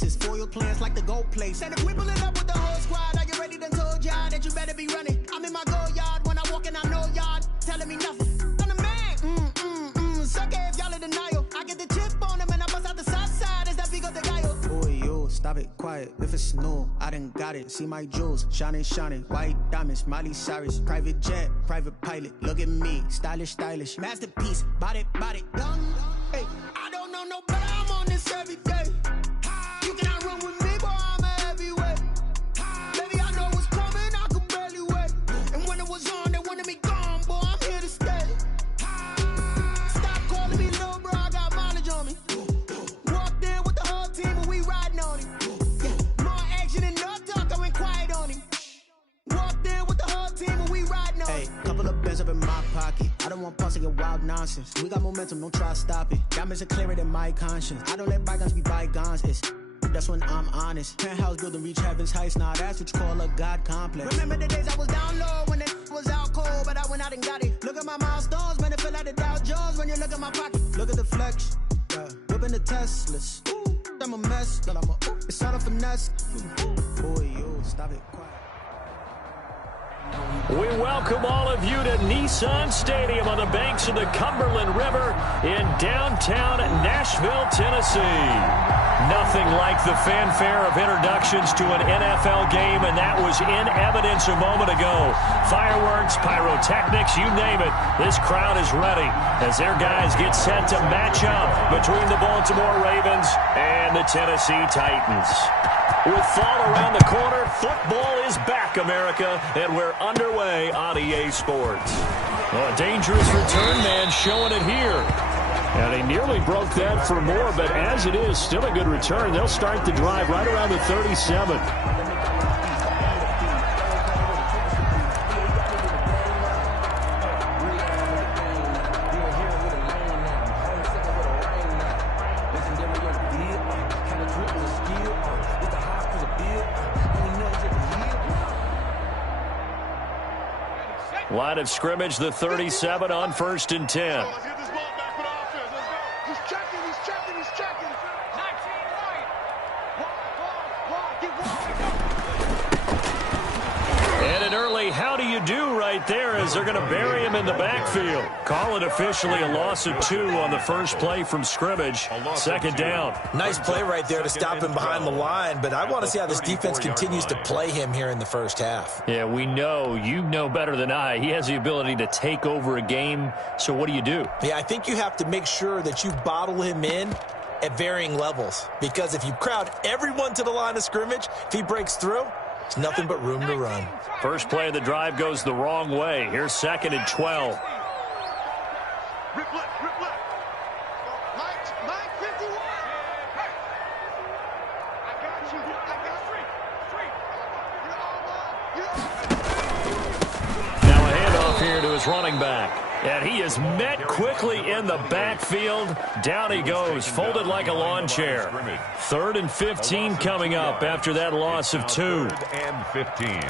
places. Foil plans like the gold place. And if we pulling up with the whole squad, are you ready? Done told y'all that you better be running. I'm in my go yard when I walk in, I know y'all telling me nothing. I'm the man. Suck it if y'all in denial. I get the chip on them and I bust out the south side. Is that Vigo de Gallo? Boy, yo, stop it, quiet. If it's new, I done got it. See my jewels, shining, white diamonds, Miley Cyrus, private jet, private pilot. Look at me, stylish, masterpiece, body, done. Hey, I don't know no better. I'm on this every day. You cannot run with me, boy. I'm a heavyweight. Baby, I know what's coming. I could barely wait. And when it was on, they wanted me gone, boy. I'm here to stay. Stop calling me little bro. I got mileage on me. Walked in with the whole team and we riding on him. Yeah, more action and no talk. I went quiet on him. Walked in with the whole team and we riding on him. Hey, couple of bands up in my pocket. I don't want pause to get wild nonsense. We got momentum, don't try to stop it. Diamonds are clearer than my conscience. I don't let bygones be bygones. That's when I'm honest. Penthouse building, reach heaven's heights. Now that's what you call a God complex. Remember the days I was down low when it was out cold, but I went out and got it. Look at my milestones, man, it feel like the Dow Jones when you look at my pocket. Look at the flex, whipping the Teslas. Ooh, I'm a mess, but it's all a finesse. Boy, yo, stop it, quiet. We welcome all of you to Nissan Stadium on the banks of the Cumberland River in downtown Nashville, Tennessee. Nothing like the fanfare of introductions to an NFL game, and that was in evidence a moment ago. Fireworks, pyrotechnics, you name it. This crowd is ready as their guys get set to match up between the Baltimore Ravens and the Tennessee Titans. With fall around the corner, football is back, America, and we're underway on EA Sports. Well, a dangerous return man showing it here. And he nearly broke that for more, but as it is, still a good return. They'll start the drive right around the 37. Line of scrimmage, the 37 on 1st and 10. And an early how do you do right there as they're going to bury him in the backfield. Call it officially a loss of 2 on the first play from scrimmage. 2nd down. Nice play right there to stop him behind the line, but I want to see how this defense continues to play him here in the first half. Yeah, we know. You know better than I. He has the ability to take over a game, so what do you do? Yeah, I think you have to make sure that you bottle him in at varying levels, because if you crowd everyone to the line of scrimmage, if he breaks through, there's nothing but room to run. First play of the drive goes the wrong way. Here's 2nd and 12. Rip left. Mike 51. Hey. I got you. Now a handoff here to his running back. And he is met quickly in the backfield. Down he goes, folded like a lawn chair. 3rd and 15 coming up after that loss of 2. 3rd and 15.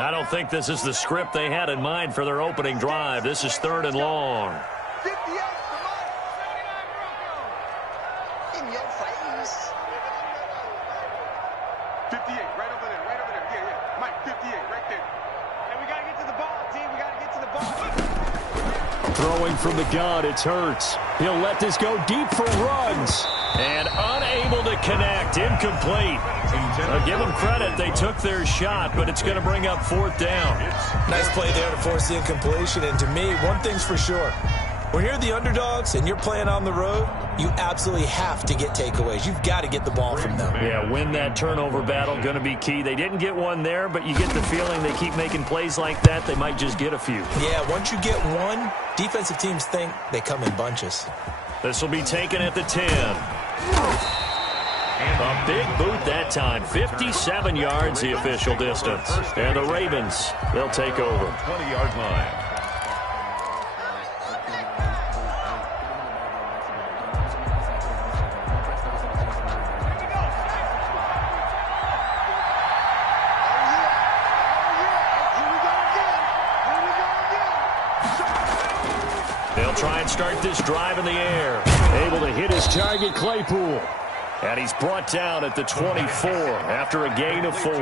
I don't think this is the script they had in mind for their opening drive. This is 3rd and long. 58. In your face. 58, right over there. Yeah. Mike, 58, right there. And we got to get to the ball, team. We got to get to the ball. Throwing from the gun, it's Hurts. He'll let this go deep for runs. And unable to connect, incomplete. Give them credit, they took their shot, but it's going to bring up 4th down. Nice play there to force the incompletion, and to me, one thing's for sure. When you're the underdogs and you're playing on the road, you absolutely have to get takeaways. You've got to get the ball from them. Yeah, win that turnover battle, going to be key. They didn't get one there, but you get the feeling they keep making plays like that, they might just get a few. Yeah, once you get one, defensive teams think they come in bunches. This will be taken at the 10. A big boot that time. 57 yards the official distance. And the Ravens, they'll take over. 20-yard line. Here we try and start this drive in the air. Able to hit his target, Claypool. And he's brought down at the 24 after a gain of 4.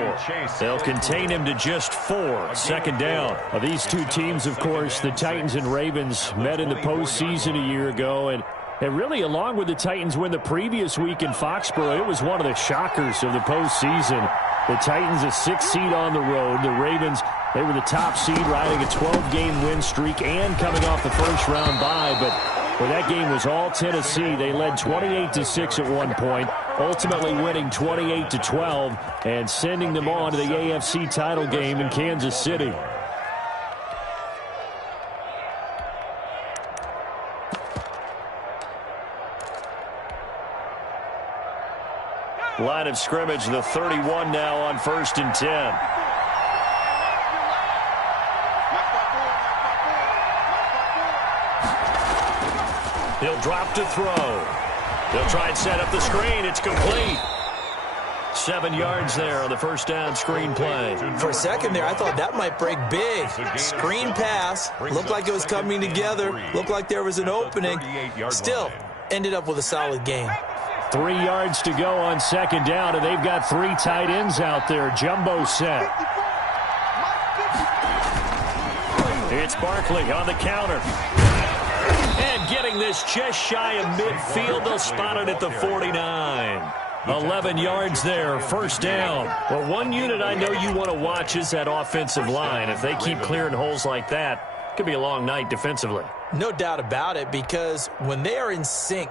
They'll contain him to just 4. Second down. These two teams, of course, the Titans and Ravens, met in the postseason a year ago. And really, along with the Titans win the previous week in Foxborough, it was one of the shockers of the postseason. The Titans, a 6th seed on the road. The Ravens, they were the top seed, riding a 12-game win streak and coming off the first-round bye. But well, that game was all Tennessee. They led 28-6 at one point, ultimately winning 28-12 and sending them on to the AFC title game in Kansas City. Line of scrimmage, the 31 now on 1st and 10. He'll drop to throw. They'll try and set up the screen. It's complete. 7 yards there on the first down screen play. For a second there, I thought that might break big. Screen pass. Looked like it was coming together. Looked like there was an opening. Still, ended up with a solid gain. 3 yards to go on second down, and they've got 3 tight ends out there. Jumbo set. It's Barkley on the counter. And getting this just shy of midfield. They'll spot it at the 49. 11 yards there, first down. Well, one unit I know you want to watch is that offensive line. If they keep clearing holes like that, it could be a long night defensively. No doubt about it, because when they are in sync,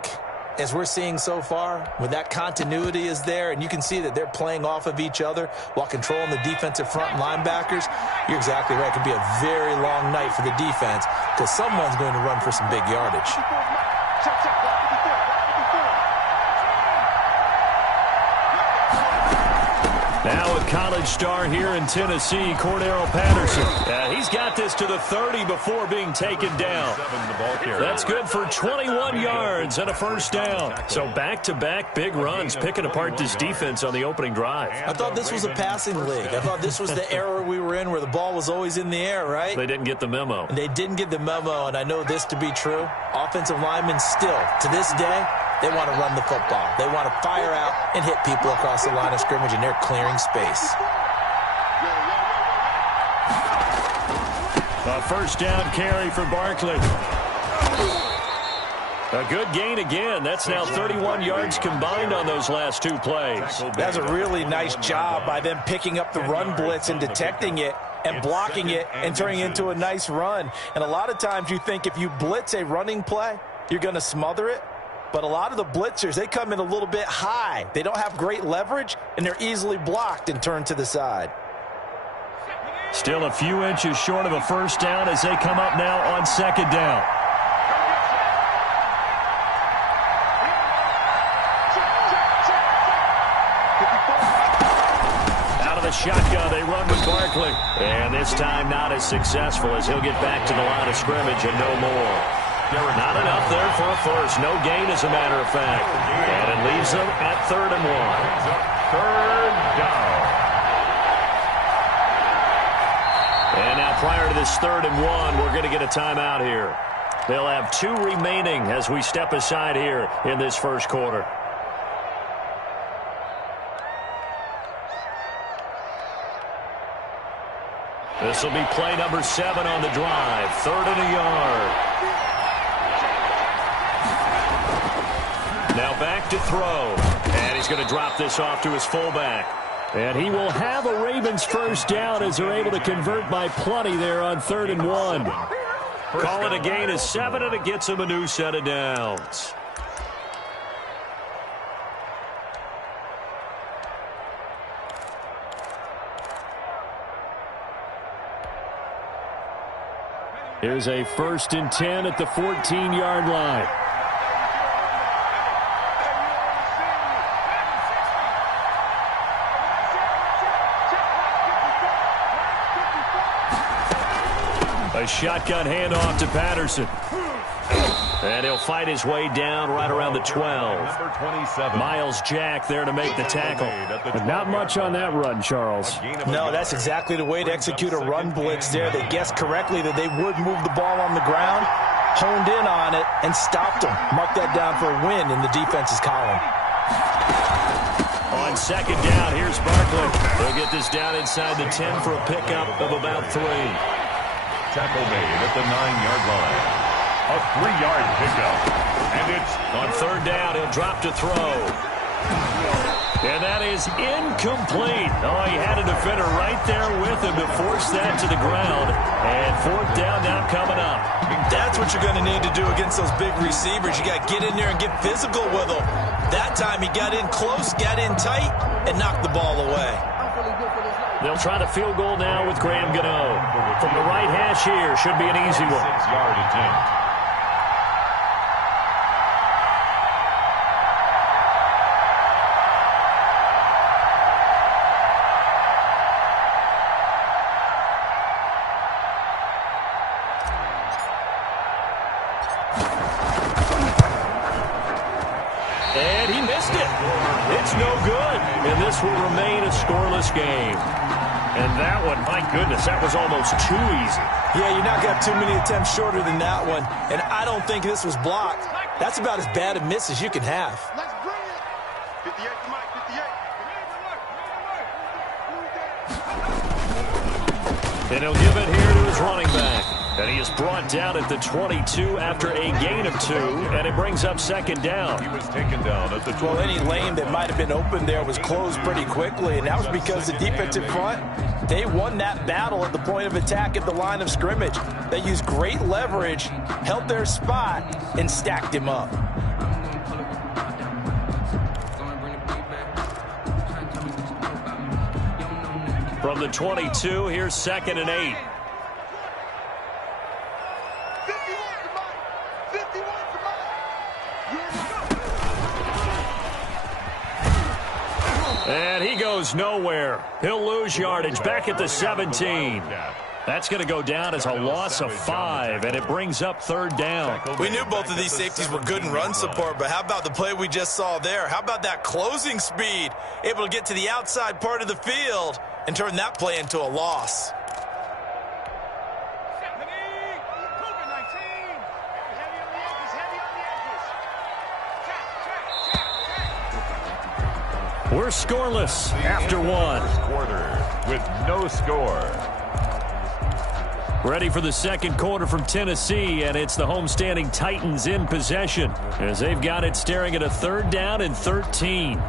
as we're seeing so far, when that continuity is there and you can see that they're playing off of each other while controlling the defensive front linebackers, you're exactly right. It could be a very long night for the defense because someone's going to run for some big yardage. Now a college star here in Tennessee, Cordero Patterson. He's got this to the 30 before being taken down. That's good for 21 yards and a first down. So back-to-back big runs, picking apart this defense on the opening drive. I thought this was a passing league. I thought this was the era we were in where the ball was always in the air, right? They didn't get the memo. They didn't get the memo, and I know this to be true. Offensive linemen still, to this day, they want to run the football. They want to fire out and hit people across the line of scrimmage, and they're clearing space. A first down carry for Barkley. A good gain again. That's now 31 yards combined on those last 2 plays. That's a really nice job by them picking up the run blitz and detecting it and blocking it and turning it into a nice run. And a lot of times you think if you blitz a running play, you're going to smother it. But a lot of the blitzers, they come in a little bit high. They don't have great leverage, and they're easily blocked and turned to the side. Still a few inches short of a first down as they come up now on second down. Out of the shotgun, they run with Barkley. And this time not as successful as he'll get back to the line of scrimmage and no more. Not enough there for a first. No gain, as a matter of fact. And it leaves them at 3rd and 1. 3rd down. And now prior to this 3rd and 1, we're going to get a timeout here. They'll have 2 remaining as we step aside here in this first quarter. This will be play number 7 on the drive. 3rd and a yard. Now back to throw. And he's going to drop this off to his fullback. And he will have a Ravens first down as they're able to convert by plenty there on 3rd and 1. Call it a gain of 7, and it gets him a new set of downs. Here's a 1st and 10 at the 14-yard line. A shotgun handoff to Patterson. And he'll fight his way down right around the 12. Miles Jack there to make the tackle. But not much on that run, Charles. No, that's exactly the way to execute a run blitz there. They guessed correctly that they would move the ball on the ground, honed in on it, and stopped him. Mark that down for a win in the defense's column. On second down, here's Barkley. They'll get this down inside the 10 for a pickup of about 3. Tackle made at the 9-yard line. A 3-yard pickup. And it's on third down. He'll drop to throw. And that is incomplete. Oh, he had a defender right there with him to force that to the ground. And fourth down now coming up. That's what you're going to need to do against those big receivers. You got to get in there and get physical with them. That time he got in close, got in tight, and knocked the ball away. They'll try the field goal now with Graham Gano. From the right hash here, should be an easy one. 6-yard attempt. And he missed it. It's no good. And this will remain a scoreless game. And that one, my goodness, that was almost too easy. Yeah, you're not going to have too many attempts shorter than that one. And I don't think this was blocked. That's about as bad a miss as you can have. Let's bring it. 58 to Mike, 58. And he'll give it here to his running back. And he is brought down at the 22 after a gain of 2, and it brings up second down. He was taken down at the 20. Well, any lane that might have been open there was closed pretty quickly, and that was because the defensive front, they won that battle at the point of attack at the line of scrimmage. They used great leverage, held their spot, and stacked him up. From the 22, here's 2nd and 8. 51 to Mike. 51 to Mike. And he goes nowhere. He'll lose yardage back at the 17. That's going to go down as a loss of 5, and it brings up third down. We knew both of these safeties were good in run support, but how about the play we just saw there? How about that closing speed? Able to get to the outside part of the field and turn that play into a loss. We're scoreless after 1. Quarter with no score. Ready for the second quarter from Tennessee, and it's the homestanding Titans in possession as they've got it staring at a third down and 13.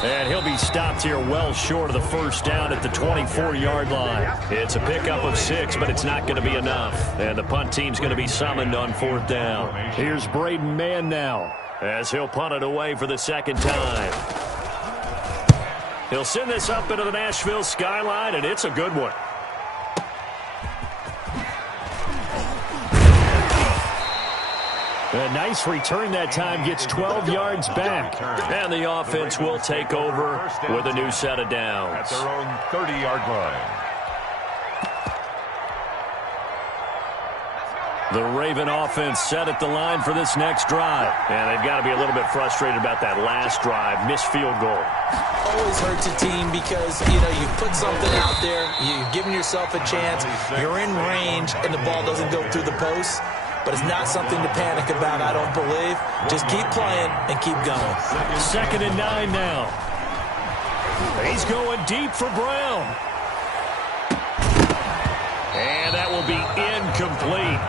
And he'll be stopped here well short of the first down at the 24-yard line. It's a pickup of 6, but it's not going to be enough. And the punt team's going to be summoned on fourth down. Here's Braden Mann now as he'll punt it away for the second time. He'll send this up into the Nashville skyline, and it's a good one. A nice return that time, gets 12 yards back. And the offense will take over with a new set of downs. At their own 30-yard line. The Raven offense set at the line for this next drive. And they've got to be a little bit frustrated about that last drive. Missed field goal. Always hurts a team because, you put something out there, you've given yourself a chance, you're in range, and the ball doesn't go through the post. But it's not something to panic about, I don't believe. Just keep playing and keep going. 2nd and 9 now. He's going deep for Brown. And that will be incomplete.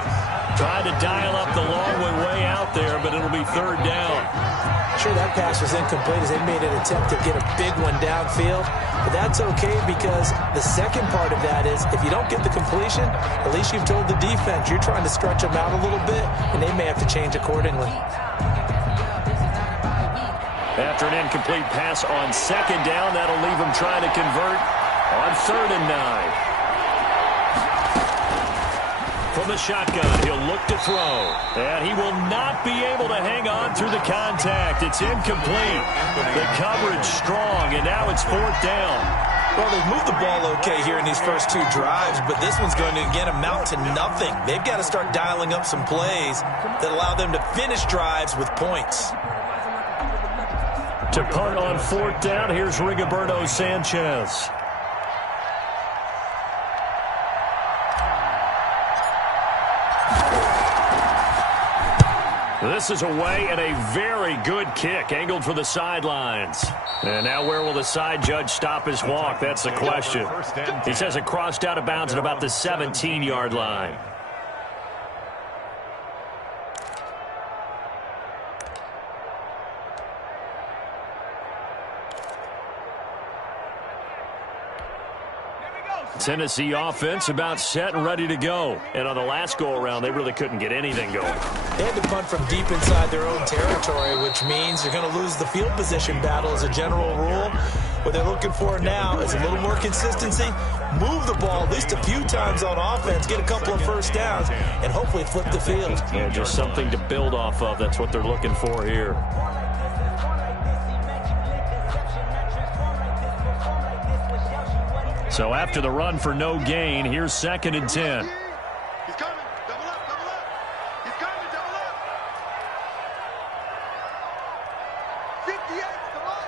Tried to dial up the long way out there, but it'll be third down. Sure, that pass was incomplete as they made an attempt to get a big one downfield. But that's okay because the second part of that is if you don't get the completion, at least you've told the defense you're trying to stretch them out a little bit, and they may have to change accordingly. After an incomplete pass on second down, that'll leave them trying to convert on 3rd and 9. From the shotgun, he'll look to throw. And he will not be able to hang on through the contact. It's incomplete. The coverage strong, and now it's 4th down. Well, they've moved the ball okay here in these first 2 drives, but this one's going to, again, amount to nothing. They've got to start dialing up some plays that allow them to finish drives with points. To punt on 4th down, here's Rigoberto Sanchez. This is away and a very good kick, angled for the sidelines. And now where will the side judge stop his walk? That's the question. He says it crossed out of bounds at about the 17-yard line. Tennessee offense about set and ready to go. And on the last go-around, they really couldn't get anything going. They had to punt from deep inside their own territory, which means you're going to lose the field position battle as a general rule. What they're looking for now is a little more consistency, move the ball at least a few times on offense, get a couple of first downs, and hopefully flip the field. Yeah, just something to build off of. That's what they're looking for here. So after the run for no gain, here's 2nd and 10. He's coming. Double up, double up. He's coming, double up. 58, come on.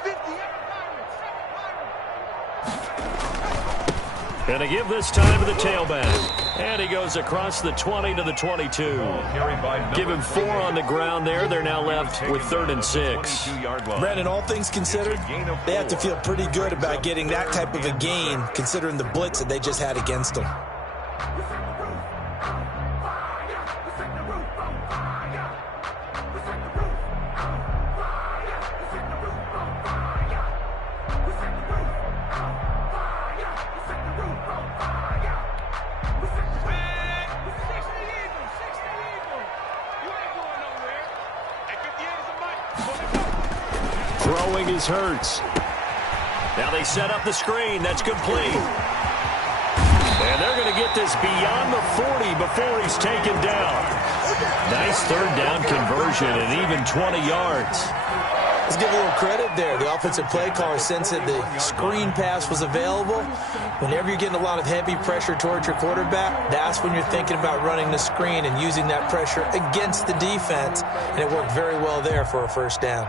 58, And to give this time to the tailback. And he goes across the 20 to the 22. Give him 4 on the ground there. They're now left with 3rd and 6. Brandon, all things considered, they have to feel pretty good about getting that type of a gain, considering the blitz that they just had against them. Throwing is Hurts. Now they set up the screen. That's complete. And they're going to get this beyond the 40 before he's taken down. Nice 3rd down conversion and even 20 yards. Let's give a little credit there. The offensive play caller sensed that the screen pass was available. Whenever you're getting a lot of heavy pressure towards your quarterback, that's when you're thinking about running the screen and using that pressure against the defense. And it worked very well there for a 1st down.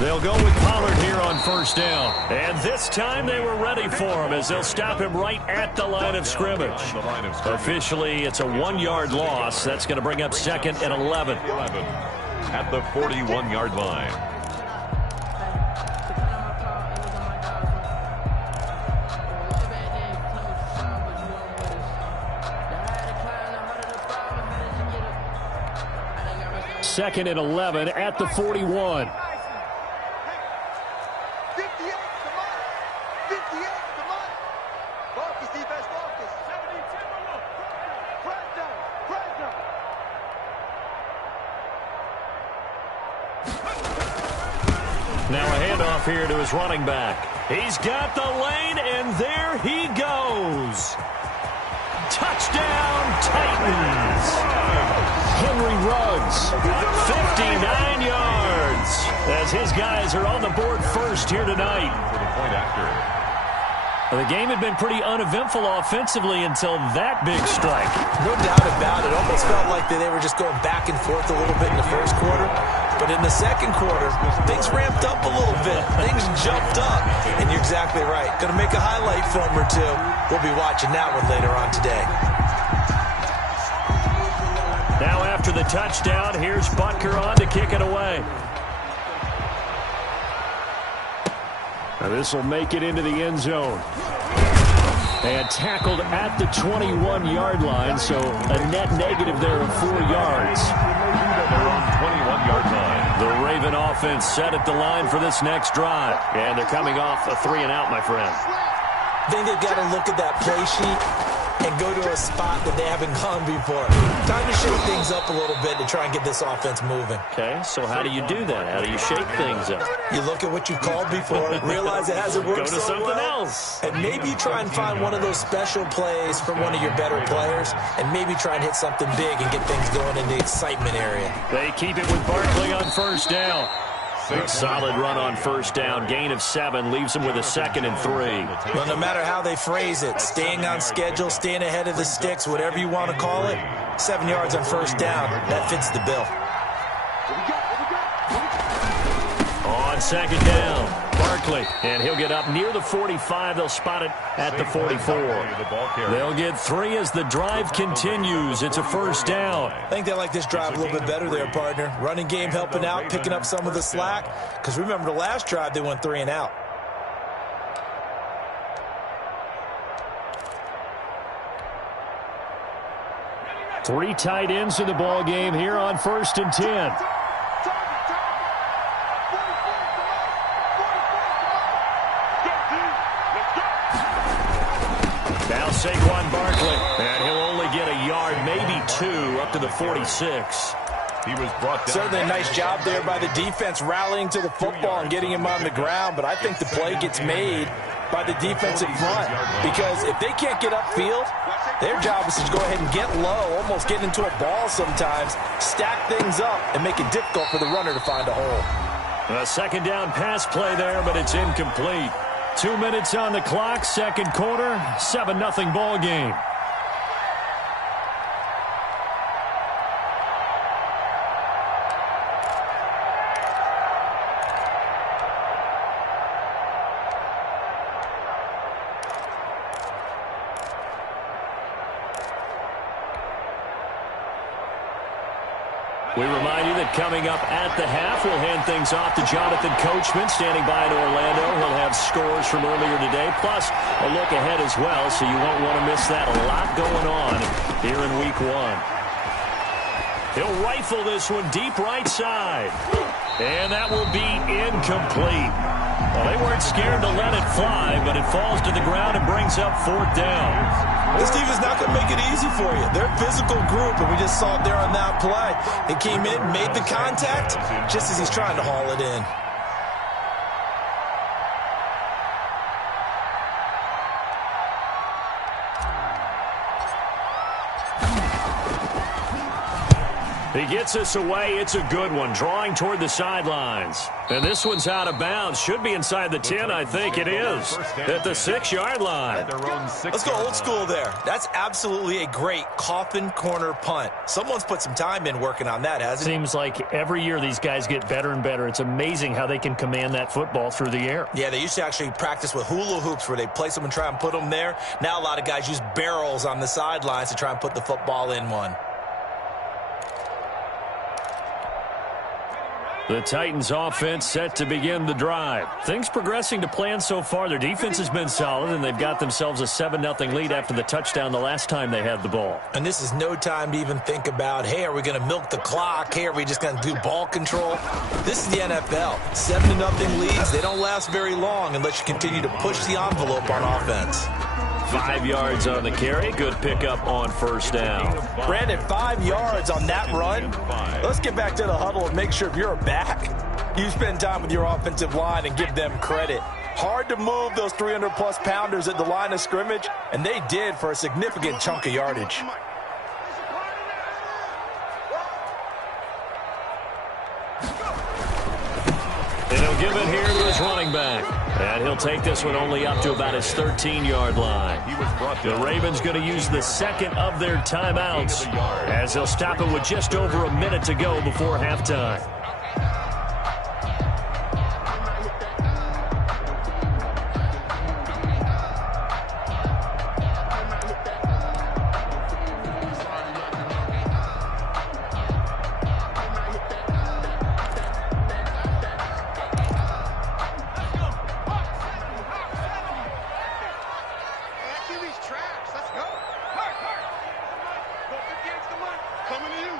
They'll go with Pollard here on 1st down. And this time they were ready for him as they'll stop him right at the line of scrimmage. Officially, it's a 1-yard loss. That's going to bring up 2nd and 11. At the 41-yard line. Second and 11 at the 41. 58, come on. 58, come on. Focus, defense, focus. 72. Press down, press down. Now a handoff here to his running back. He's got the lane, and there he goes. Touchdown, Titans. Henry Ruggs, 59 yards, as his guys are on the board first here tonight. The game had been pretty uneventful offensively until that big strike. No doubt about it. Almost felt like they were just going back and forth a little bit in the 1st quarter. But in the 2nd quarter, things ramped up a little bit. Things jumped up. And you're exactly right. Going to make a highlight film or two. We'll be watching that one later on today. Now after the touchdown, here's Butker on to kick it away. Now this will make it into the end zone. And tackled at the 21-yard line, so a net negative there of 4 yards. They're on 21-yard line. The Raven offense set at the line for this next drive. And they're coming off a 3-and-out, my friend. I think they've got to look at that play sheet and go to a spot that they haven't gone before. Time to shake things up a little bit to try and get this offense moving. Okay, so how do you do that? How do you shake things up? You look at what you've called before, realize it hasn't worked Go to so something well, else. and maybe you try and find one of those special plays from one of your better players, and maybe try and hit something big and get things going in the excitement area. They keep it with Barkley on first down. A solid run on first down. Gain of 7 leaves them with a 2nd and 3. Well, no matter how they phrase it, staying on schedule, staying ahead of the sticks, whatever you want to call it, 7 yards on first down, that fits the bill. On second down, Barkley, and he'll get up near the 45. They'll spot it at the 44. They'll get 3 as the drive continues. It's a first down. I think they like this drive a little bit better there, partner. Running game helping out, picking up some of the slack. Because remember, the last drive, they went 3 and out. Three tight ends in the ball game here on 1st and 10. Now Saquon Barkley, and he'll only get a yard, maybe 2, up to the 46. He was brought down. Certainly a nice job there by the defense rallying to the football and getting him on the ground, but I think the play gets made by the defensive front, because if they can't get upfield, their job is to go ahead and get low, almost get into a ball sometimes, stack things up, and make it difficult for the runner to find a hole. A second down pass play there, but it's incomplete. 2 minutes on the clock, second quarter, 7-0 ball game. We remind you that coming up at the half, we'll hand things off to Jonathan Coachman, standing by in Orlando. He'll have scores from earlier today, plus a look ahead as well, so you won't want to miss that. A lot going on here in Week 1. He'll rifle this one deep right side. And that will be incomplete. Well, they weren't scared to let it fly, but it falls to the ground and brings up 4th down. This team is not going to make it easy for you. They're a physical group, and we just saw it there on that play. They came in, made the contact, just as he's trying to haul it in. He gets us away. It's a good one, drawing toward the sidelines. And this one's out of bounds. Should be inside the 10, I think it is, at the 6-yard line. Let's go old school there. That's absolutely a great coffin corner punt. Someone's put some time in working on that, hasn't it? Seems like every year these guys get better and better. It's amazing how they can command that football through the air. Yeah, they used to actually practice with hula hoops where they place them and try and put them there. Now a lot of guys use barrels on the sidelines to try and put the football in one. The Titans offense set to begin the drive. Things progressing to plan so far. Their defense has been solid, and they've got themselves a 7-0 lead after the touchdown the last time they had the ball. And this is no time to even think about, hey, are we going to milk the clock? Hey, are we just going to do ball control? This is the NFL. 7-0 leads, they don't last very long unless you continue to push the envelope on offense. 5 yards on the carry. Good pickup on first down. Brandon, 5 yards on that run. Let's get back to the huddle and make sure if you're a back, you spend time with your offensive line and give them credit. Hard to move those 300-plus pounders at the line of scrimmage, and they did for a significant chunk of yardage. And he'll give it here to his running back. And he'll take this one only up to about his 13-yard line. The Ravens going to use the second of their timeouts as they'll stop it with just over a minute to go before halftime.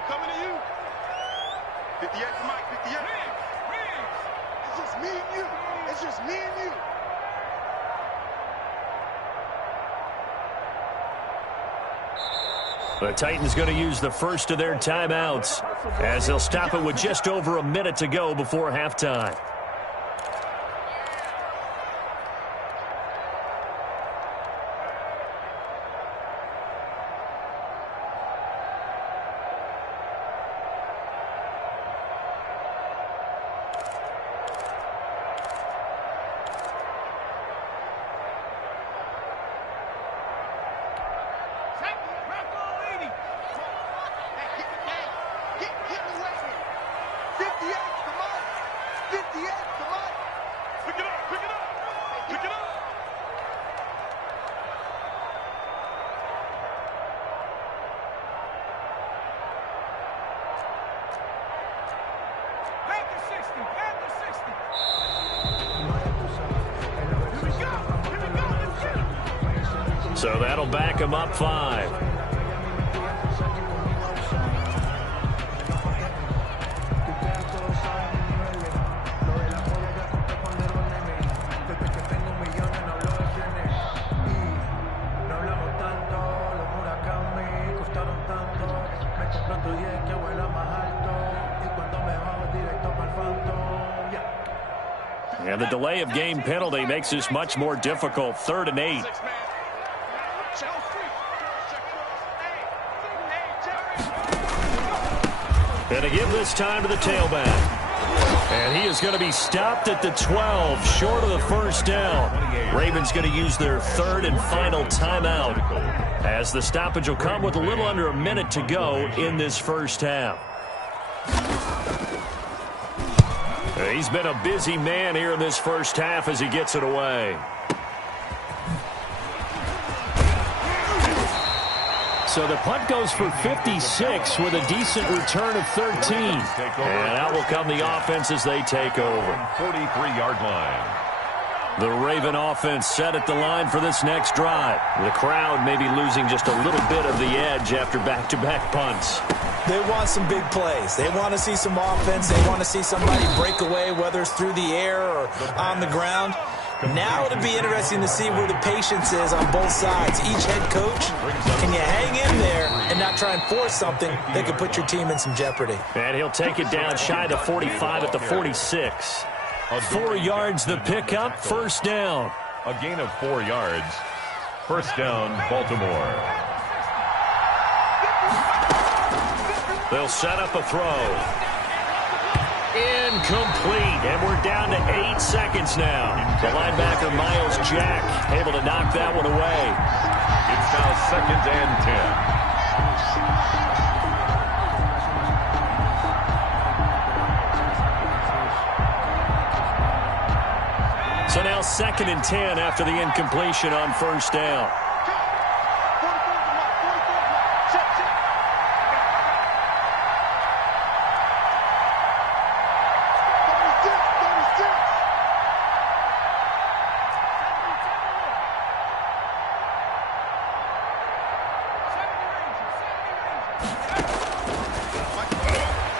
Coming to you. 58 to Mike. The Titans going to use the first of their timeouts as they'll stop it with just over a minute to go before halftime. So that'll back him up 5. And the delay of game penalty makes this much more difficult. 3rd and 8. And to give this time to the tailback. And he is going to be stopped at the 12, short of the first down. Ravens going to use their 3rd and final timeout as the stoppage will come with a little under a minute to go in this first half. He's been a busy man here in this first half as he gets it away. So the punt goes for 56 with a decent return of 13. And out will come the offense as they take over. 43-yard line. The Raven offense set at the line for this next drive. The crowd may be losing just a little bit of the edge after back-to-back punts. They want some big plays. They want to see some offense. They want to see somebody break away, whether it's through the air or on the ground. Now it'll be interesting to see where the patience is on both sides. Each head coach, can you hang in there and not try and force something that could put your team in some jeopardy? And he'll take it down shy of the 45 at the 46. 4 yards the pickup, first down. A gain of 4 yards. First down, Baltimore. They'll set up a throw. Incomplete, and we're down to 8 seconds now. The linebacker, Miles Jack, able to knock that one away. It's now 2nd and 10. So now 2nd and 10 after the incompletion on first down.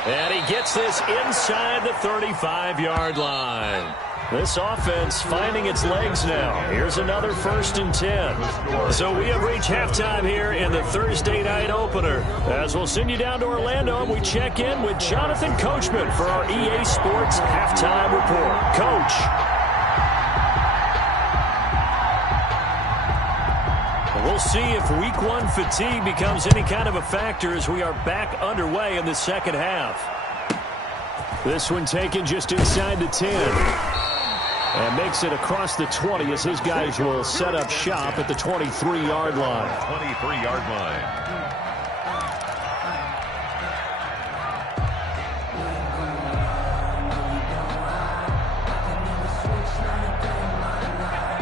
And he gets this inside the 35-yard line. This offense finding its legs now. Here's another 1st and 10. So we have reached halftime here in the Thursday night opener. As we'll send you down to Orlando, and we check in with Jonathan Coachman for our EA Sports Halftime Report. Coach. We'll see if Week 1 fatigue becomes any kind of a factor as we are back underway in the second half. This one taken just inside the 10. And makes it across the 20 as his guys will set up shop at the 23-yard line. 23-yard line.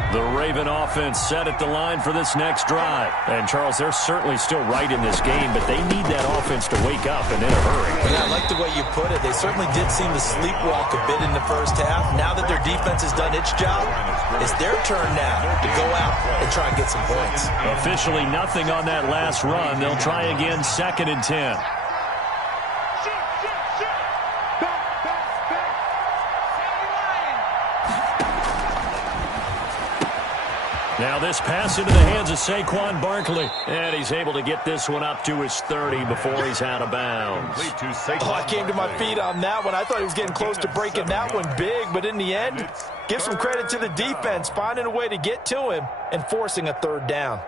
The Raven offense set at the line for this next drive. And, Charles, they're certainly still right in this game, but they need that offense to wake up and in a hurry. Yeah, I like the way you put it. They certainly did seem to sleepwalk a bit in the first half. Now that their defense has done its job, it's their turn now to go out and try and get some points. Officially nothing on that last run. They'll try again, 2nd and 10. Now this pass into the hands of Saquon Barkley. And he's able to get this one up to his 30 before he's out of bounds. Oh, I came to my feet on that one. I thought he was getting close to breaking that one big, but in the end, give some credit to the defense, finding a way to get to him and forcing a third down.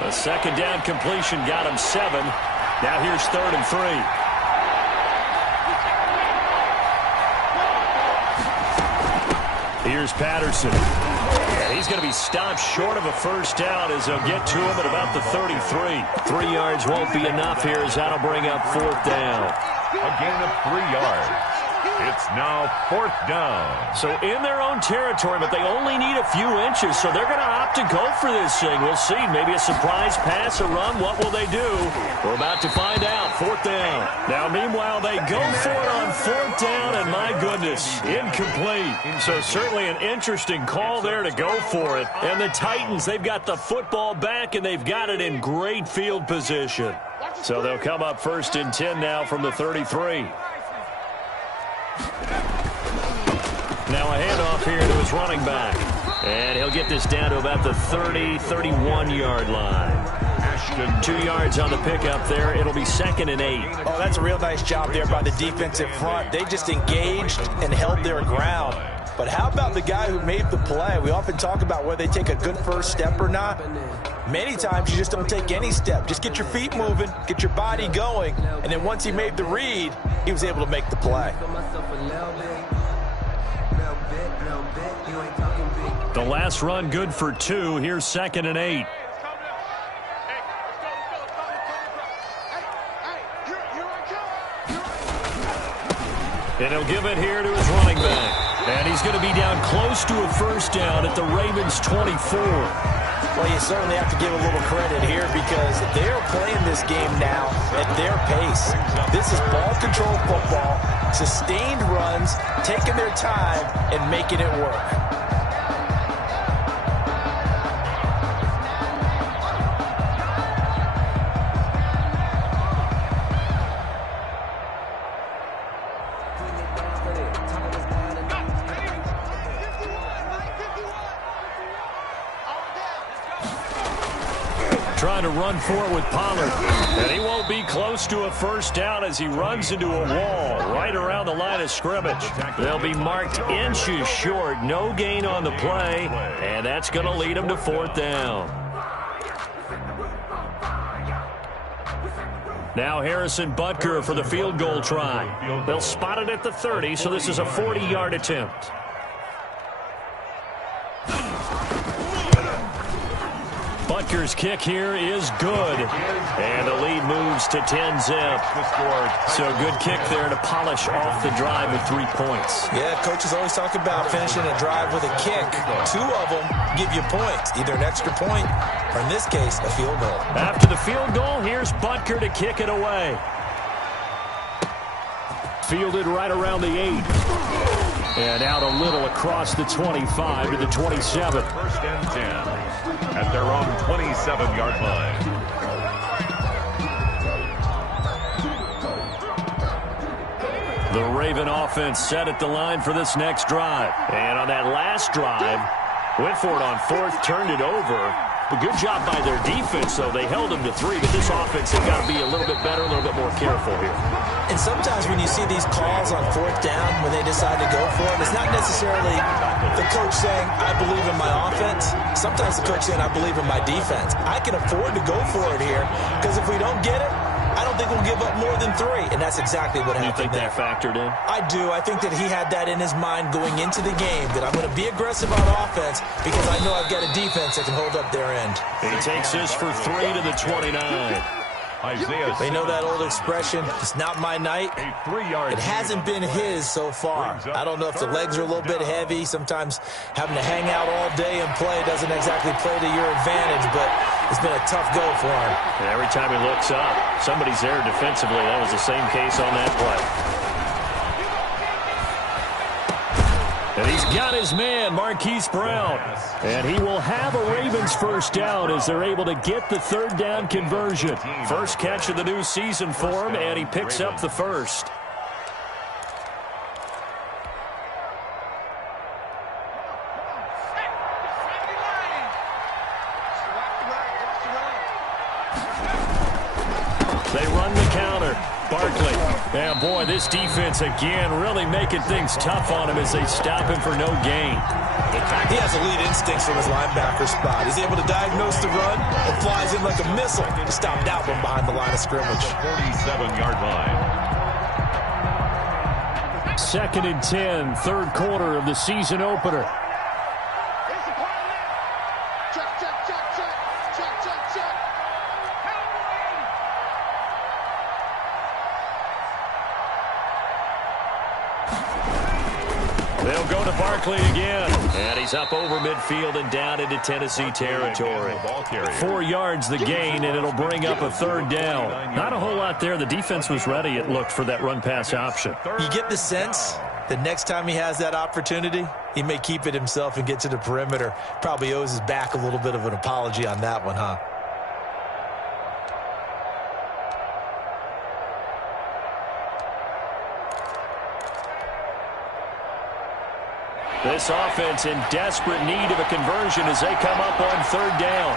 A second down completion got him 7. Now here's 3rd and 3. Here's Patterson. And he's going to be stopped short of a first down as they'll get to him at about the 33. 3 yards won't be enough here as that'll bring up 4th down. A gain of 3 yards. It's now 4th down. So in their own territory, but they only need a few inches, so they're going to opt to go for this thing. We'll see. Maybe a surprise pass, a run. What will they do? We're about to find out. 4th down. Now, meanwhile, they go for it on 4th down, and my goodness, incomplete. So certainly an interesting call there to go for it. And the Titans, they've got the football back, and they've got it in great field position. So they'll come up 1st and 10 now from the 33. Now a handoff here to his running back. And he'll get this down to about the 30, 31-yard line. 2 yards on the pickup there. It'll be 2nd and 8. Oh, that's a real nice job there by the defensive front. They just engaged and held their ground. But how about the guy who made the play? We often talk about whether they take a good first step or not. Many times you just don't take any step. Just get your feet moving, get your body going, and then once he made the read, he was able to make the play. The last run good for 2. Here's 2nd and 8. And he'll give it here to his running back. And he's going to be down close to a first down at the Ravens' 24. Well, you certainly have to give a little credit here because they're playing this game now at their pace. This is ball control football, sustained runs, taking their time, and making it work. Trying to run for it with Pollard. And he won't be close to a first down as he runs into a wall right around the line of scrimmage. They'll be marked inches short. No gain on the play. And that's going to lead him to 4th down. Now Harrison Butker for the field goal try. They'll spot it at the 30, so this is a 40-yard attempt. Butker's kick here is good. And the lead moves to 10-zip. So good kick there to polish off the drive with 3 points. Yeah, coaches always talk about finishing a drive with a kick. 2 of them give you points, either an extra point or, in this case, a field goal. After the field goal, here's Butker to kick it away. Fielded right around the 8. And out a little across the 25 to the 27. 1st and 10 at their own 27-yard line. The Raven offense set at the line for this next drive. And on that last drive, went for it on 4th, turned it over. A good job by their defense, though. They held them to 3, but this offense has got to be a little bit better, a little bit more careful here. And sometimes when you see these calls on 4th down, when they decide to go for it, it's not necessarily the coach saying, I believe in my offense. Sometimes the coach saying, I believe in my defense. I can afford to go for it here, because if we don't get it, I don't think we'll give up more than 3, and that's exactly what happened. You think that factored in? I do. I think that he had that in his mind going into the game, that I'm going to be aggressive on offense because I know I've got a defense that can hold up their end. He takes this for 3 to the 29. They know that old expression, it's not my night. It hasn't been his so far. I don't know if the legs are a little bit heavy. Sometimes having to hang out all day and play doesn't exactly play to your advantage, but it's been a tough go for him. And every time he looks up, somebody's there defensively. That was the same case on that play. And he's got his man, Marquise Brown. And he will have a Ravens first down as they're able to get the third down conversion. First catch of the new season for him, and he picks up the first. They run the counter. Barkley. And boy, this defense again really making things tough on him as they stop him for no gain. He has elite instincts from his linebacker spot. He's able to diagnose the run and flies in like a missile to stop that one behind the line of scrimmage. 47-yard line. 2nd and 10, third quarter of the season opener. They'll go to Barkley again. And he's up over midfield and down into Tennessee territory. 4 yards the gain, and it'll bring up a third down. Not a whole lot there. The defense was ready, it looked, for that run-pass option. You get the sense that next time he has that opportunity, he may keep it himself and get to the perimeter. Probably owes his back a little bit of an apology on that one, huh? This offense in desperate need of a conversion as they come up on third down.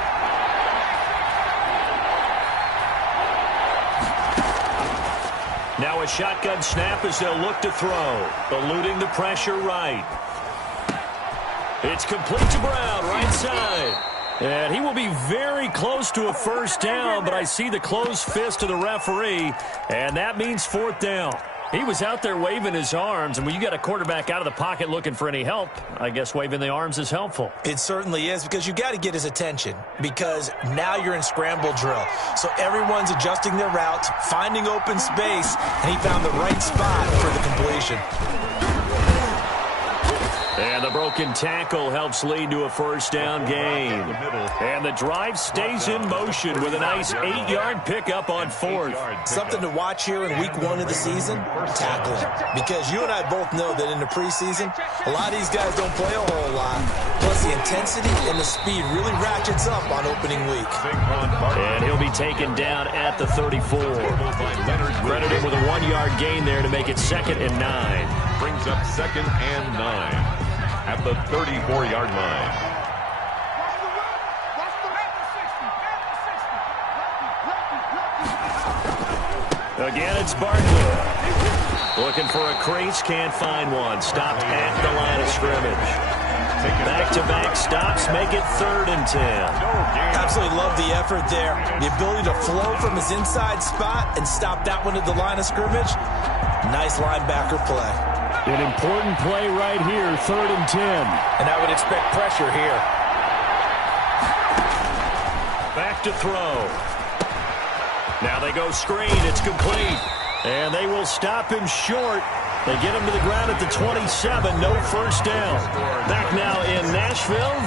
Now a shotgun snap as they'll look to throw. Eluding the pressure right. It's complete to Brown, right side. And he will be very close to a first down, but I see the closed fist of the referee, and that means fourth down. He was out there waving his arms, and when you got a quarterback out of the pocket looking for any help, I guess waving the arms is helpful. It certainly is, because you got to get his attention, because now you're in scramble drill. So everyone's adjusting their routes, finding open space, and he found the right spot for the completion. And the broken tackle helps lead to a first down gain. And the drive stays in motion with a nice 8-yard pickup on fourth. Something to watch here in week 1 of the season, tackling. Because you and I both know that in the preseason, a lot of these guys don't play a whole lot. Plus the intensity and the speed really ratchets up on opening week. And he'll be taken down at the 34. Credit him with a 1-yard gain there to make it 2nd and 9. Brings up 2nd and 9. At the 34-yard line. Again, it's Barkley. Looking for a crease, can't find one. Stopped at the line of scrimmage. Back-to-back stops make it 3rd and 10. Absolutely love the effort there. The ability to flow from his inside spot and stop that one at the line of scrimmage. Nice linebacker play. An important play right here, 3rd and 10. And I would expect pressure here. Back to throw. Now they go screen. It's complete. And they will stop him short. They get him to the ground at the 27. No first down. Back now in Nashville.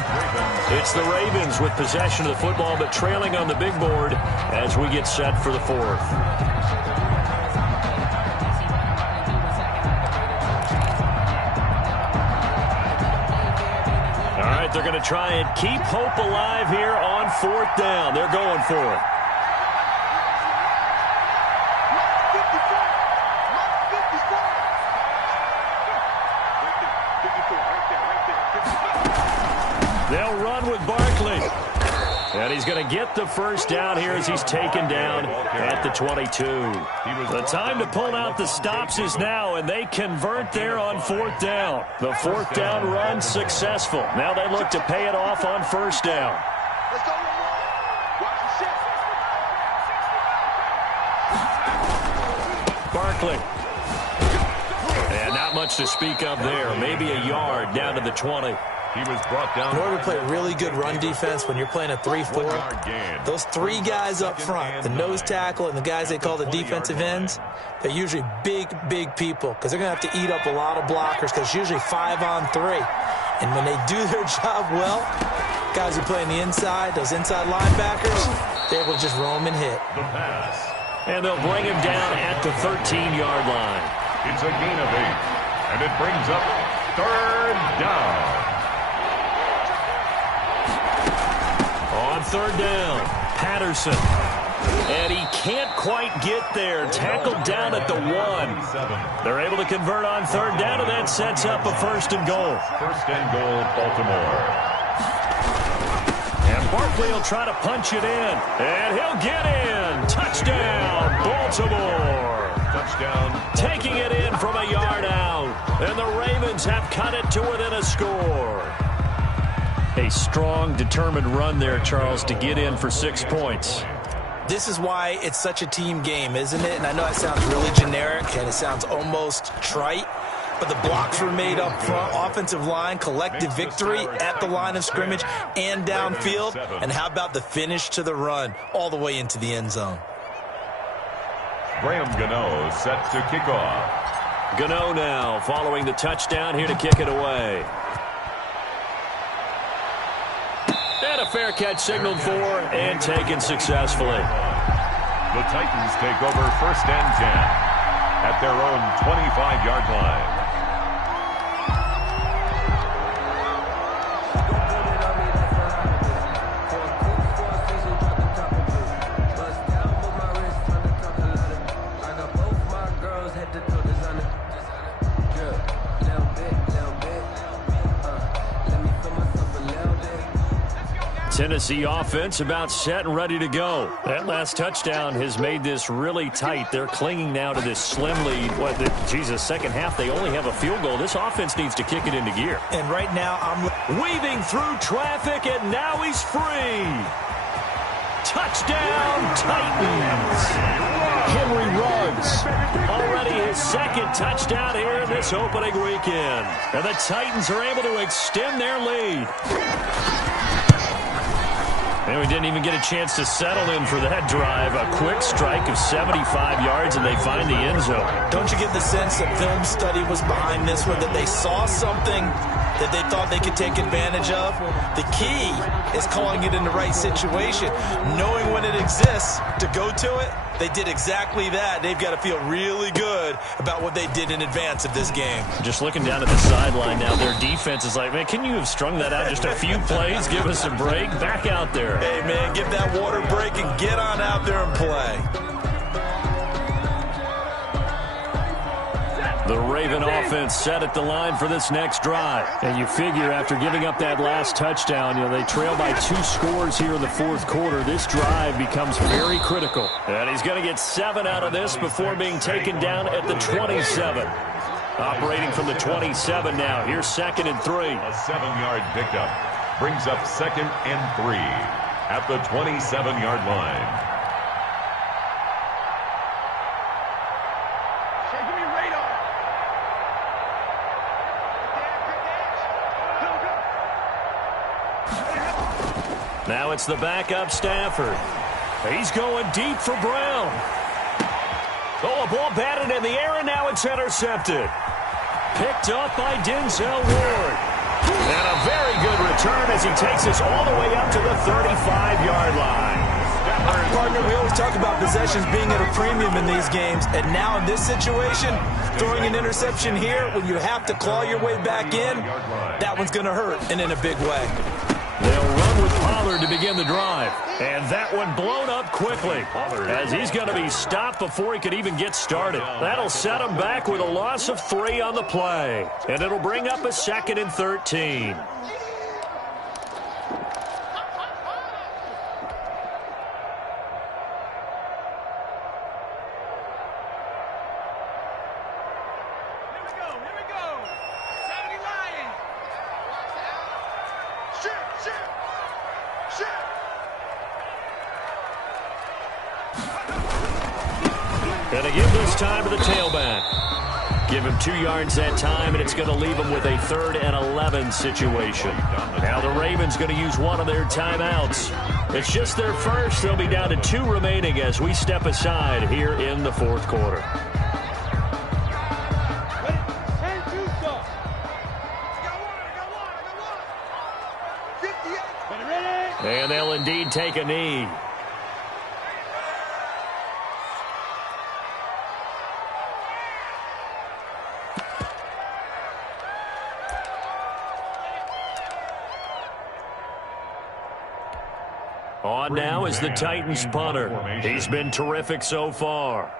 It's the Ravens with possession of the football, but trailing on the big board as we get set for the 4th. They're going to try and keep hope alive here on 4th down. They're going for it. They'll run with Barkley. And he's going to get the first down here as he's taken down at the 22. The time to pull out the stops is now, and they convert there on 4th down. The 4th down run successful. Now they look to pay it off on 1st down. Let's go. Watch the shift. Barkley. And not much to speak of there. Maybe a yard down to the 20. He was brought down. In order to play really good run defense when you're playing a 3-4, those 3 guys up front, the nose tackle and the guys they call the defensive ends, they're usually big, big people because they're going to have to eat up a lot of blockers because it's usually 5-on-3. And when they do their job well, guys who play on the inside, those inside linebackers, they're able to just roam and hit. The pass. And they'll bring him down at the 13-yard line. It's a gain of 8. And it brings up third down. On third down, Patterson. And he can't quite get there. Tackled down at the 1. They're able to convert on third down, and that sets up a first and goal. First and goal, Baltimore. And Barkley will try to punch it in. And he'll get in. Touchdown, Baltimore. Touchdown. Taking it in from a yard out. And the Ravens have cut it to within a score. A strong, determined run there, Charles, to get in for 6 points. This is why it's such a team game, isn't it? And I know it sounds really generic and it sounds almost trite, but the blocks were made up front, offensive line, collective victory at the line of scrimmage and downfield. And how about the finish to the run all the way into the end zone? Graham Gano set to kick off. Gano now following the touchdown here to kick it away. And a fair catch signaled for and taken successfully. The Titans take over first and 10 at their own 25-yard line. Tennessee offense about set and ready to go. That last touchdown has made this really tight. They're clinging now to this slim lead. Second half, they only have a field goal. This offense needs to kick it into gear. And right now, I'm weaving through traffic, and now he's free. Touchdown, Titans. Henry Ruggs. Already his second touchdown here in this opening weekend. And the Titans are able to extend their lead. And we didn't even get a chance to settle in for that drive. A quick strike of 75 yards, and they find the end zone. Don't you get the sense that film study was behind this one, that they saw something that they thought they could take advantage of? The key is calling it in the right situation, knowing when it exists to go to it. They did exactly that. They've got to feel really good about what they did in advance of this game. Just looking down at the sideline now, their defense is like, man, can you have strung that out just a few plays? Give us a break. Back out there. Hey, man, give that water break and get on out there and play. The Raven offense set at the line for this next drive. And you figure after giving up that last touchdown, they trail by 2 scores here in the fourth quarter. This drive becomes very critical. And he's going to get 7 out of this before being taken down at the 27. Operating from the 27 now. Here's 2nd and 3. A 7-yard pickup brings up 2nd and 3 at the 27-yard line. Now it's the backup Stafford. He's going deep for Brown. Oh, a ball batted in the air, and now it's intercepted. Picked up by Denzel Ward. And a very good return as he takes us all the way up to the 35-yard line. Partner, we always talk about possessions being at a premium in these games, and now in this situation, throwing an interception here when you have to claw your way back in, that one's going to hurt, and in a big way. They'll run with Pollard to begin the drive. And that one blown up quickly as he's going to be stopped before he could even get started. That'll set him back with a loss of 3 on the play. And it'll bring up a 2nd and 13. And they give this time to the tailback. Give him 2 yards that time, and it's going to leave him with a 3rd and 11 situation. Now the Ravens going to use one of their timeouts. It's just their first. They'll be down to 2 remaining as we step aside here in the fourth quarter. And they'll indeed take a knee. on now is the Titans punter. He's been terrific so far.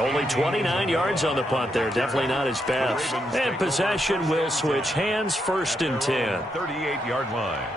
Only 29 yards on the punt there. Definitely not his best. And possession will switch hands, 1st and 10. 38-yard line.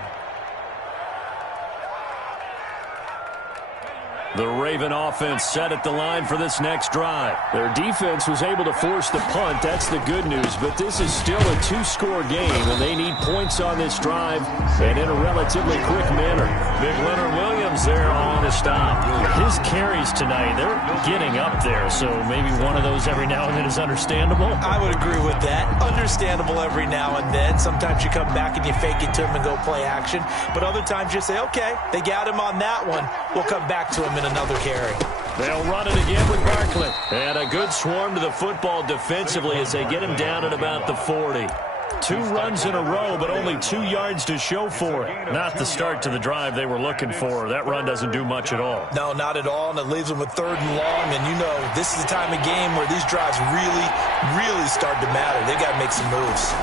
The Raven offense set at the line for this next drive. Their defense was able to force the punt. That's the good news. But this is still a 2-score game, and they need points on this drive and in a relatively quick manner. Big Leonard Williams there on the stop. His carries tonight, they're getting up there, so maybe one of those every now and then is understandable. I would agree with that. Understandable every now and then. Sometimes you come back and you fake it to him and go play action. But other times you say, okay, they got him on that one. We'll come back to him in another carry. They'll run it again with Barkley. And a good swarm to the football defensively as they get him down at about the 40. 2 runs in a row, but only 2 yards to show for it. Not the start to the drive they were looking for. That run doesn't do much at all. No, not at all, and it leaves them with 3rd and long. And you know, this is the time of game where these drives really, really start to matter. They got to make some moves.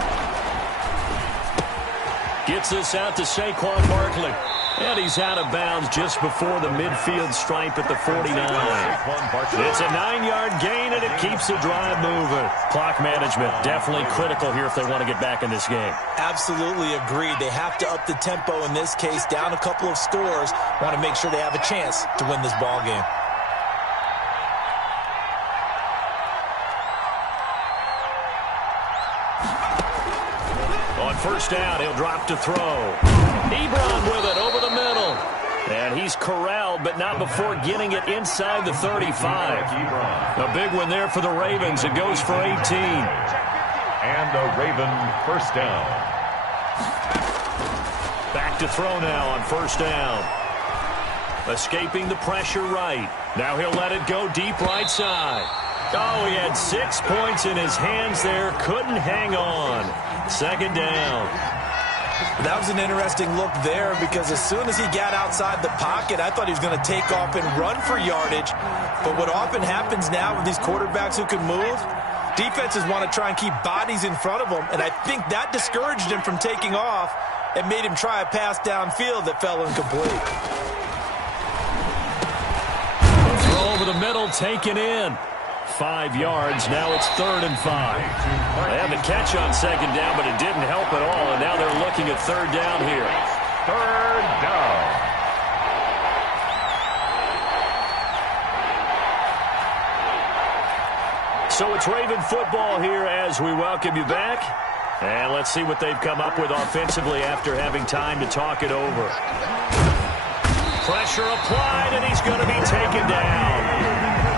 Gets this out to Saquon Barkley. And he's out of bounds just before the midfield stripe at the 49. It's a 9-yard gain, and it keeps the drive moving. Clock management definitely critical here if they want to get back in this game. Absolutely agreed. They have to up the tempo in this case, down a couple of scores. Want to make sure they have a chance to win this ball game. On 1st down, he'll drop to throw. Ebron with it over the middle. And he's corralled, but not before getting it inside the 35. A big one there for the Ravens. It goes for 18. And a Raven 1st down. Back to throw now on 1st down. Escaping the pressure right. Now he'll let it go deep right side. Oh, he had 6 points in his hands there. Couldn't hang on. 2nd down. That was an interesting look there because as soon as he got outside the pocket, I thought he was going to take off and run for yardage. But what often happens now with these quarterbacks who can move, defenses want to try and keep bodies in front of them, and I think that discouraged him from taking off and made him try a pass downfield that fell incomplete. Throw over the middle, taken in. 5 yards. Now it's 3rd and 5. They had the catch on 2nd down, but it didn't help at all, and now they're looking at 3rd down here. 3rd down. So it's Raven football here as we welcome you back. And let's see what they've come up with offensively after having time to talk it over. Pressure applied, and he's going to be taken down.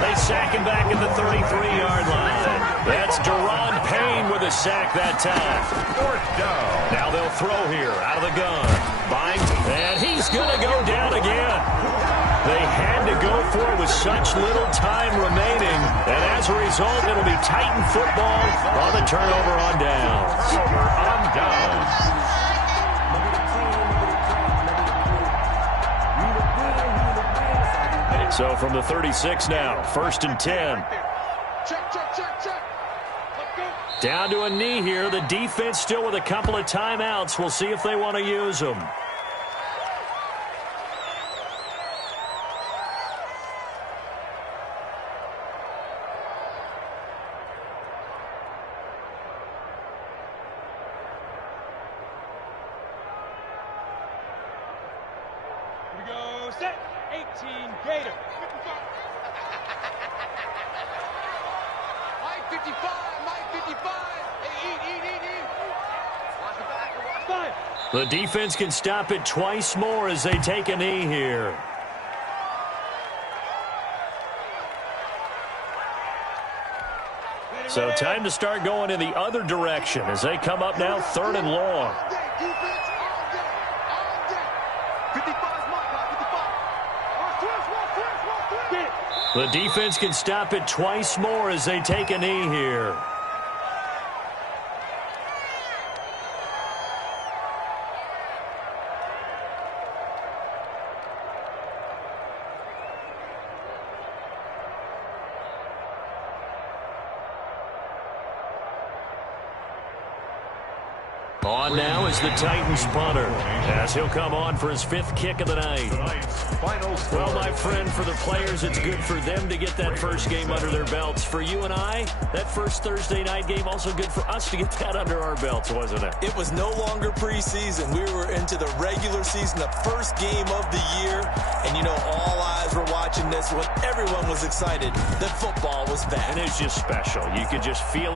They sack him back at the 33-yard line. That's Deron Payne with a sack that time. 4th down. Now they'll throw here out of the gun. Binds, and he's going to go down again. They had to go for it with such little time remaining, and as a result, it'll be Titan football on the turnover on downs. On downs. So from the 36 now, 1st and 10. Down to a knee here. The defense still with a couple of timeouts. We'll see if they want to use them. Here we go, set, 18, Gator. 55, Mike 55. Hey, eat. Watch the back, watch the... The defense can stop it twice more as they take a knee here. So time to start going in the other direction as they come up now 3rd and long. The defense can stop it twice more as they take a knee here. On now is the Titans punter, as he'll come on for his 5th kick of the night. Well, my friend, for the players, it's good for them to get that first game under their belts. For you and I, that first Thursday night game, also good for us to get that under our belts, wasn't it? It was no longer preseason. We were into the regular season, the first game of the year. And, you know, all eyes were watching this when everyone was excited that football was back. And it's just special. You could just feel